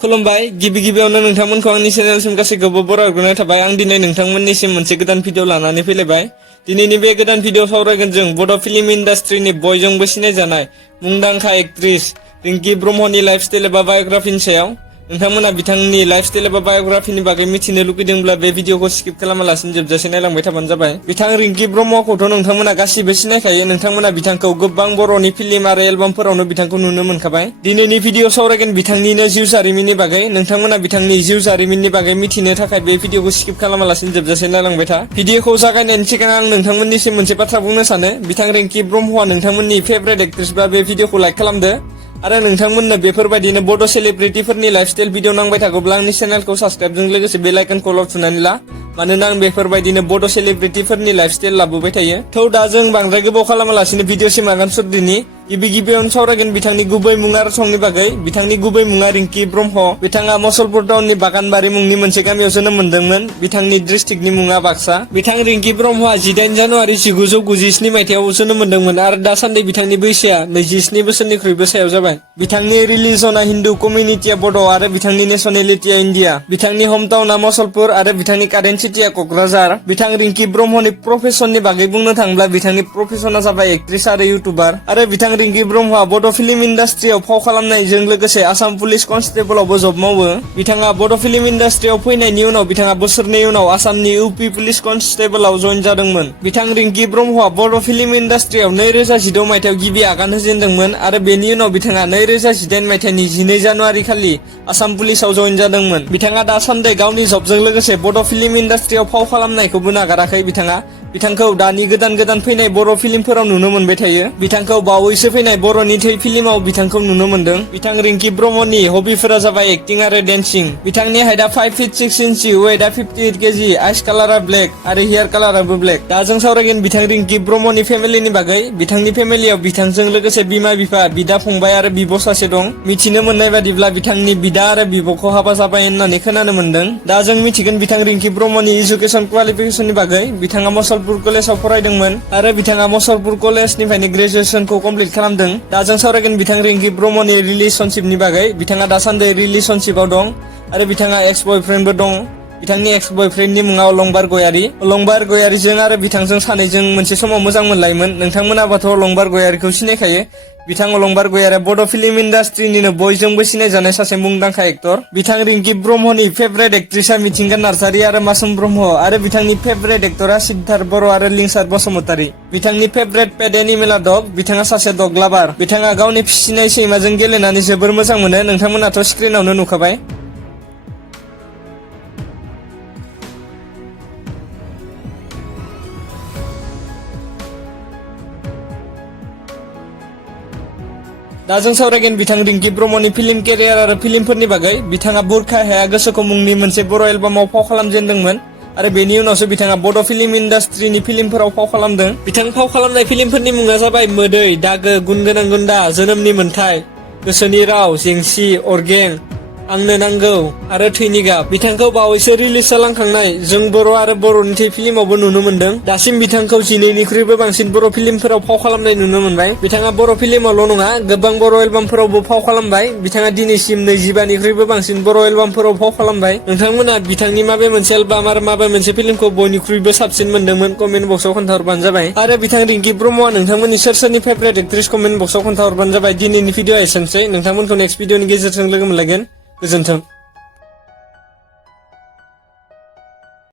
खुलुमबाय गिबियावनो नोंथांमोनखौ आंनि चेनेलसिम गासैखौबो बरायग्रोनाय थाबाय। आं दिनै नोंथांमोननिसिम मोनसे गोदान भिडिअ लानानै फैलायबाय। दिनैनि बे गोदान भिडिअ सावरायगोन जों बड' फिल्म इन्डास्ट्रिनि बयजोंबो सिनायजानाय मुंदांखा एक्ट्रेस रिंकी ब्रह्मनि लाइफस्टाइल एबा बायोग्राफिनि सायाव। नोंथांमोना बिथांनि लाइफस्टाइल एबा बायोग्राफिनि बागै मिथिनो लुगैदोंब्ला बे भिडिअखौ स्किप खालामालासिनो जोबजासे नायलांबाय थाबानो जाबाय। बिथां रिंकी ब्रह्मखौथ' नोंथांमोना गासिबो सिनायखायो। नोंथांमोना बिथांखौ गोबां बर'नि फिल्म आरो एलबामफोरावनो बिथांखौ नुनो मोनखाबाय। दिनैनि भिडिअ सावरायगोन बिथांनिनो जिउ जारिमिननि बागै। नोंथांमोना बिथांनि जिउ जारिमिननि बागै मिथिनो थाखाय बे भिडिअखौ स्किप खालामालासिनो जोबजासे नायलांबाय था। भिडिअखौ जागायनायनि सिगां आं नोंथांमोननिसिम मोनसे बाथ्रा बुंनो सानो। बिथां रिंकी ब्रह्मआ नोंथांमोननि फेभरेट एक्ट्रेसब्ला बे भिडिअखौ लाइक खालामदो आरो नोंथांमोननो बेफोरबायदिनो बड' सेलिब्रिटिफोरनि लाइफस्टाइल भिडिअ नांबाय थागौब्ला आंनि चेनेलखौ साबस्क्राइबजों लोगोसे बेल आइकनखौ अल थुनानै ला, मानोना आं बेफोरबायदिनो बड' सेलिब्रिटिफोरनि लाइफस्टाइल लाबोबाय थायो। थौ दा जों बांद्राय गोबाव खालामालासिनो भिडिअसिम आगान सुरदिनि। गिबियावनो सावरायगोन बिथांनि गुबै मुं आरो समनि बागै। बिथांनि गुबै मुङा रिंकी ब्रह्म। बिथाङा मसलपुर टाउननि बागानबारि मुंनि मोनसे गामियाव जोनोम मोनदोंमोन। बिथांनि डिस्ट्रिक्टनि मुङा बाक्सा। बिथां रिंकी ब्रह्मआ 18 जानुवारि 1997 मायथाइयाव जोनोम मोनदोंमोन आरो दासान्दि बिथांनि बैसोआ 27 बोसोरनिख्रुइबो सायाव जाबाय। बिथांनि रिलिजनआ हिन्दु, कमिउनिटिया बड' आरो बिथांनि नेसनेलिटिया इन्डिया। बिथांनि हम टाउनआ मसलपुर आरो बिथांनि कारेन्ट सिटिया क'क्राझार। बिथां रिंकी ब्रह्मनि प्रफेसननि बागै बुंनो थाङोब्ला बिथांनि प्रफेसना जाबाय एक्ट्रेस आरो इउटुबार। आरो बिथां रिंकी ब्रह्मआ बड' फिल्म इन्डास्ट्रियाव फाव खालामनायजों लोगोसे आसाम पुलिस कनस्टेबलावबो जब मावो। बिथाङा बड' फिल्म इन्डास्ट्रियाव फैनायनि उनाव बिथाङा बोसोरनै उनाव आसामनि इउपि पुलिस कनस्टेबलाव जइन जादोंमोन। बिथां रिंकी ब्रह्मआ बड' फिल्म इन्डास्ट्रियाव 2016 मायथाइयाव गिबि आगान होजेनदोंमोन आरो बेनि उनाव बिथाङा 2018 मायथाइनि 12 जानुवारि खालि आसाम पुलिसाव जइन जादोंमोन। बिथाङा दासान्दि गावनि जबजों लोगोसे बड' फिल्म इन्डास्ट्रियाव फाव खालामनायखौबो नागाराखै। बिथांखौ दानि गोदान फैनाय बर' फिल्मफोराव नुनो मोनबाय थायो। बिथांखौ बावैसो फैनाय बर'नि थै फिल्माव बिथांखौ नुनो मोनदों। बिथां रिंकी ब्रह्मनि हबिफोरा जाबाय एक्टिं आरो डेन्सिं। बिथांनि हाइटआ 5 फीट 6 इंचि, वेटआ 58 केजि, आइस कालारा ब्लेक आरो हेयार कालाराबो ब्लेक। दा जों सावरायगोन बिथां रिंकी ब्रह्मनि फेमिलिनि बागै। बिथांनि फेमिलियाव बिथांजों लोगोसे बिमा-बिफा, बिदा-फंबाय आरो बिब' सासे दं। मिथिनो मोननाय बादिब्ला बिथांनि बिदा आरो बिब'खौ हाबा जाबाय होननानै खोनानो मोनदों। दा जों मिथिगोन बिथां रिंकी ब्रह्मनि इडुकेसन क्वालिफिकेसननि बागै। बिथाङा मसलपुर कलेजाव फरायदोंमोन आरो बिथाङा मसलपुर कलेजनिफ्रायनो ग्रेजुवेसनखौ कमप्लिट खालामदों। दा जों सावरायगोन बिथां रिंकी ब्रह्मनि रिलेशनशिपनि बागै। बिथाङा दासान्दि रिलेशनशिपआव दं आरो बिथाङा एक्स बयफ्रेन्डबो दं। बिथांनि एक्स बयफ्रेन्डनि मुङा अलंबार गयारी। अलंबार गयारीजों आरो बिथांजों सानैजों मोनसे समाव मोजां मोनलायोमोन। नोंथांमोनाबाथ' अलंबार गयारीखौ सिनायखायो। बिथां अलंबार गयारीया बड' फिल्म इन्डास्ट्रिनिनो बयजोंबो सिनायजानाय सासे मुंदांखा एक्टर। बिथां रिंकी ब्रह्मनि फेभरेट एक्ट्रेसआ मिथिंगा नार्जारी आरो मासुम ब्रह्म आरो बिथांनि फेभरेट एक्टरा सिद्धार्थ बर' आरो लिंसार बसुमतारी। बिथांनि फेभरेट पेट एनिमेला डग। बिथाङा सासे डग लाभार। बिथाङा गावनि फिसिनाय सैमाजों गेलेनानै जोबोर मोजां मोनो। नोंथांमोनाथ' स्क्रिनावनो नुखाबाय। दा जों सावरायगोन बिथां रिंकी ब्रह्मनि फिल्म केरियार आरो फिल्मफोरनि बागै। बिथाङा बुरखा हाया गोसोखौ मुंनि मोनसे बर' एलबामाव फाव खालामजेनदोंमोन आरो बेनि उनावसो बिथाङा बड' फिल्म इन्डास्ट्रिनि फिल्मफोराव फाव खालामदों। बिथां फाव खालामनाय फिल्मफोरनि मुङा जाबाय मोदै, दागो, गुनगोनां गुन्दा, जोनोमनि मोन्थाय, गोसोनि राव, जेंसि, अरगें, आंनो नांगौ आरो थैनि गाब। बिथांखौ बावैसो रिलिज जालांखांनाय जों बर' आरो बर'नि थै फिल्मावबो नुनो मोनदों। दासिम बिथांखौ 12निख्रुइबो बांसिन बर' फिल्मफोराव फाव खालामनाय नुनो मोनबाय। बिथाङा बर' फिल्मावल' नङा, गोबां बर' एलबामफोरावबो फाव खालामबाय। बिथाङा दिनैसिम 25निख्रुइबो बांसिन बर' एलबामफोराव फाव खालामबाय। नोंथांमोना बिथांनि माबे मोनसे एलबाम आरो माबे मोनसे फिल्मखौ बयनिख्रुइबो साबसिन मोनदोंमोन कमेन्ट बक्सआव खोन्थाहरबानो जाबाय। आरो बिथां रिंकी ब्रह्मआ नोंथांमोननि सोरनि फेभरेट एक्ट्रेस कमेन्ट बक्सआव खोन्थाहरबानो जाबाय। दिनैनि भिडिअआ एसेनोसै। नोंथांमोनखौ नेक्स्ट भिडिअनि गेजेरजों लोगो मोनलायगोन। गोजोन्थों।